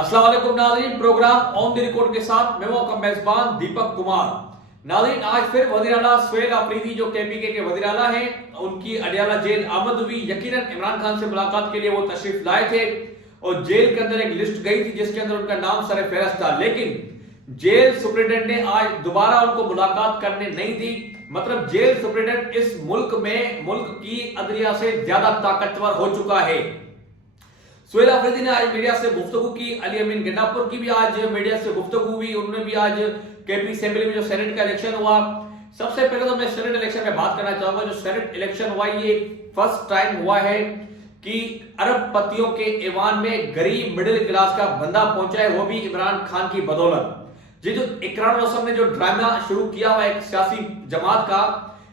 अस्सलाम वालेकुम नाज़रीन, प्रोग्राम ऑन द रिकॉर्ड के साथ मैं हूं आपका मेजबान दीपक कुमार। नाज़रीन, आज फिर वज़ीर आला सुहेल अफरीदी जो केपीके के वज़ीर आला हैं, उनकी अडियाला जेल आमद हुई। यकीनन इमरान खान से मुलाकात के लिए वो तशरीफ लाए थे और जेल के अंदर एक लिस्ट गई थी जिसके अंदर उनका नाम सर फहरिस्त था, लेकिन जेल सुप्रिटेंडेंट ने आज दोबारा उनको मुलाकात करने नहीं दी। मतलब जेल सुप्रिटेंडेंट इस मुल्क की अदलिया से ज्यादा ताकतवर हो चुका है। सुहेल अफरीदी ने आज मीडिया से गुफ्तगू की। अली अमीन गंडापुर की भी आज मीडिया से गुफ्तगू हुई। उन्होंने भी आज केपी असेंबली में जो सेनेट का इलेक्शन हुआ, सबसे पहले तो मैं सेनेट इलेक्शन में बात करना चाहूंगा। जो सेनेट इलेक्शन हुआ ये फर्स्ट टाइम हुआ है कि अरबपतियों के ऐवान में गरीब मिडिल क्लास का बंदा पहुंचा है, वो भी इमरान खान की बदौलत। जी, जो इकरार हुसैन ने जो ड्रामा शुरू किया हुआ एक सियासी जमात का,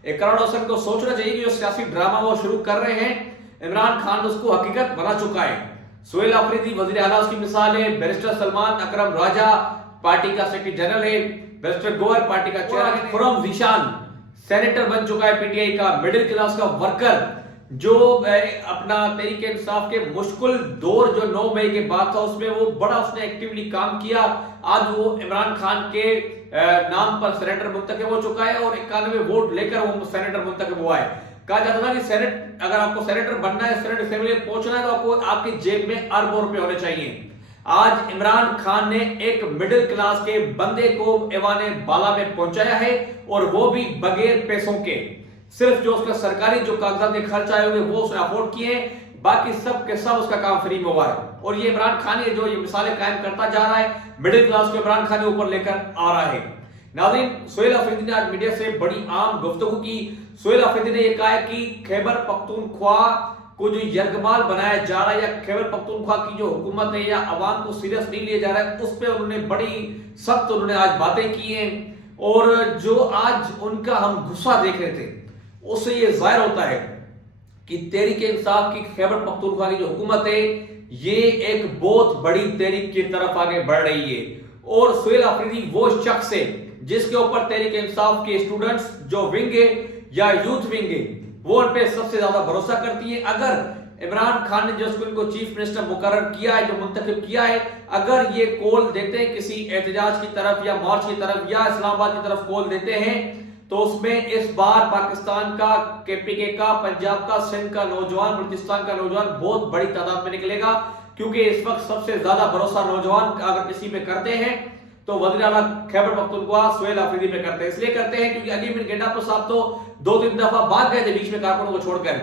इकरार हुसैन को सोचना चाहिए कि जो सियासी ड्रामा वो शुरू कर रहे हैं, इमरान खान उसको हकीकत बना चुका है। सुहेल अफरीदी वज़ीर आला उसकी मिसाल है। बैरिस्टर सलमान अकरम राजा पार्टी का सेक्रेटरी जनरल है। बैरिस्टर गोवर पार्टी का चेहरा है। खुर्रम ज़ीशान सेनेटर बन चुका है पीटीआई का, मिडिल क्लास का वर्कर जो अपना तहरीके इंसाफ के मुश्किल दौर जो 9 मई के बाद था उसमें वो बड़ा उसने एक्टिवली काम किया। आज वो इमरान खान के नाम पर सेनेटर मुंतखब हो चुका है और 91 वोट लेकर वो सेनेटर मुंतखब हुआ है। कहा जाता था कि सेनेट, अगर आपको सेनेटर बनना है, सेनेट असेंबली में पहुंचना है, तो आपको आपकी जेब में अरबों रुपए होने चाहिए। आज इमरान खान ने एक मिडिल क्लास के बंदे को ऐवाने बाला में पहुंचाया है और वो भी बगैर पैसों के। सिर्फ जो उसका सरकारी जो कागजात के खर्च आए होंगे वो उसने अफोर्ड किए, बाकी सब के सब उसका काम फ्री में हुआ है। और ये इमरान खान है जो ये मिसालें कायम करता जा रहा है, मिडिल क्लास को इमरान खान ऊपर लेकर आ रहा है। नाज़रीन, सुहेल अफरीदी ने आज मीडिया से बड़ी आम गुफ्तगू की। सुहेल अफरीदी ने यह कहा है कि खैबर पख्तूनख्वा को जो यरगमाल बनाया जा रहा है या खैबर पख्तूनख्वा की जो हुकूमत है या अवाम को सीरियस नहीं लिया जा रहा है, उस पर उन्होंने बड़ी सख्त आज बातें की हैं। और जो आज उनका हम गुस्सा देख रहे थे उससे ये जाहिर होता है कि तहरीक इंसाफ की खैबर पख्तूनख्वा की जो हुकूमत है ये एक बहुत बड़ी तहरीक की तरफ आगे बढ़ रही है। और सुहेल अफरीदी वो शख्स है जिसके ऊपर तहरीक इंसाफ के स्टूडेंट्स जो विंग है या यूथ विंग है वो उन पे सबसे ज्यादा भरोसा करती है। अगर इमरान खान ने जो इनको चीफ मिनिस्टर मुकर्रर किया है, जो मुंतखब किया है, अगर ये कॉल देते हैं किसी एहतजाज की तरफ या मार्च की तरफ या इस्लामाबाद की तरफ कॉल देते हैं, तो उसमें इस बार पाकिस्तान का, केपीके का, पंजाब का, सिंध का नौजवान, बलूचिस्तान का नौजवान बहुत बड़ी तादाद में निकलेगा। क्योंकि इस वक्त सबसे ज्यादा भरोसा नौजवान अगर किसी पे करते हैं तो वज़ीर आला खैबर पख्तूनख्वा सुहेल अफरीदी पे करते हैं। इसलिए करते हैं क्योंकि अली अमीन गंडापुर साहब तो 2-3 दफा भाग गए थे बीच में कारकुनों को छोड़कर,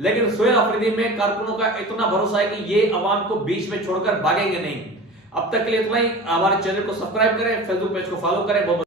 लेकिन सुहेल अफरीदी में कारकुनों का इतना भरोसा है कि ये अवाम को बीच में छोड़कर भागेंगे नहीं। अब तक के लिए इतना ही। हमारे चैनल को सब्सक्राइब करें, फेसबुक पेज को फॉलो करें। बहुत